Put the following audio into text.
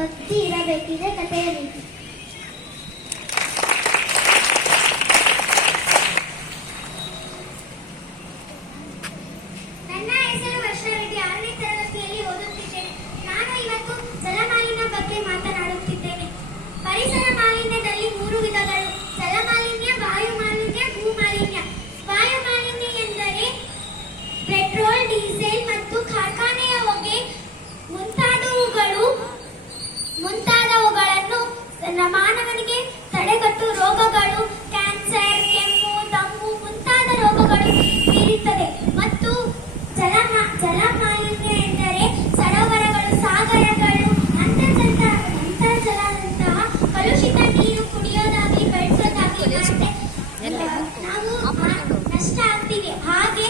ಭಕ್ತಿ ಇರಬೇಕಿದೆ ಕಥೆಯ ರೀತಿ. ನನ್ನ ಹೆಸರು ವರ್ಷಾ ರೆಡ್ಡಿ, 6ನೇ ತರಗತಿಯಲ್ಲಿ ಓದುತ್ತಿದ್ದೇನೆ. ನಾನು ಇವತ್ತು ಜಲಮಾಲಿನ್ಯ ಬಗ್ಗೆ ಮಾತನಾಡುತ್ತಿದ್ದೇನೆ. ಪರಿಸರ ಮಾಲಿನ್ಯದಲ್ಲಿ 3 ವಿಧಗಳು: ಜಲ ಮಾಲಿನ್ಯ, ವಾಯು ಮಾಲಿನ್ಯ, ಭೂ ಮಾಲಿನ್ಯ. ವಾಯು ಮಾಲಿನ್ಯ ಎಂದರೆ ಪೆಟ್ರೋಲ್, ಡೀಸೆಲ್ ಮತ್ತು ಕಾರ್ಖಾನೆಯ ಹೊಗೆ ಮುಂತಾದವುಗಳನ್ನು ಮಾನವನಿಗೆ ತಡೆಗಟ್ಟು ರೋಗಗಳು, ಕ್ಯಾನ್ಸರ್, ಕೆಮ್ಮು, ದಮ್ಮು ಮುಂತಾದ ರೋಗಗಳು ಬೀರುತ್ತದೆ. ಮತ್ತು ಜಲ ಮಾಲಿನ್ಯ ಎಂದರೆ ಸರೋವರಗಳು, ಸಾಗರಗಳು, ಅಂತರ್ಜಲದಂತಹ ಕಲುಷಿತ ನೀರು ಕುಡಿಯೋದಾಗಲಿ ಬಳಸೋದಾಗಲಿ ನಾವು ನಷ್ಟ ಆಗ್ತೀವಿ. ಹಾಗೆ